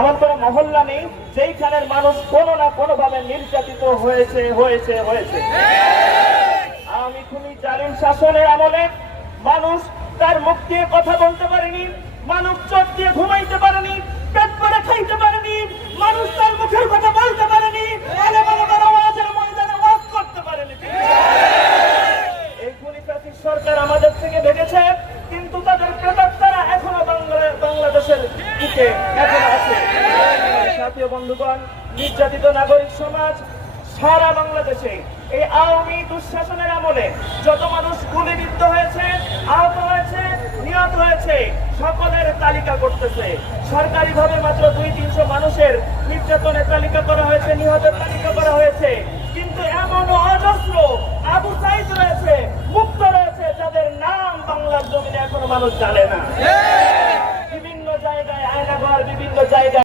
এমন কোন মহল্লা নেই যেইখানের মানুষ কোনো না কোনো ভাবে নির্যাতিত হয়েছে হয়েছে হয়েছে আওয়ামী খুনি জালিম শাসনের আমলে মানুষ তার মুখ দিয়ে কথা বলতে পারেনি, মানুষ চোখ দিয়ে ঘুমাইতে পারেনি, পেট ভরে খাইতে পারেনি, মানুষ তার মুখের কথা বলতে পারেনি, আওয়াজের ময়দানে ওয়াজ করতে পারেনি। এই খুনি ফ্যাসিস্ট সরকার আমাদের থেকে ভেগেছে, কিন্তু তাদের প্রেতাত্মারা এখনো বাংলাদেশের বুকে এখনো আছে। সাথীয় বন্ধুগণ, নির্যাতিত নাগরিক সমাজ সারা বাংলাদেশে এই আওয়ামী দুঃশাসনের আমলে যত মানুষ গুলিবিদ্ধ হয়েছে, আহত হয়েছে, নিহত হয়েছে, সকলের তালিকা করতেছে। সরকারিভাবে মাত্র 200-300 মানুষের নির্যাতনের তালিকা করা হয়েছে, নিহতের তালিকা করা হয়েছে, কিন্তু এমনও অজস্র আবু সাইদ রয়েছে, মুক্ত রয়েছে, যাদের নাম বাংলার জমিনে এখনো মানুষ জানে না। বিভিন্ন জায়গায় আয়নাঘর, বিভিন্ন জায়গায়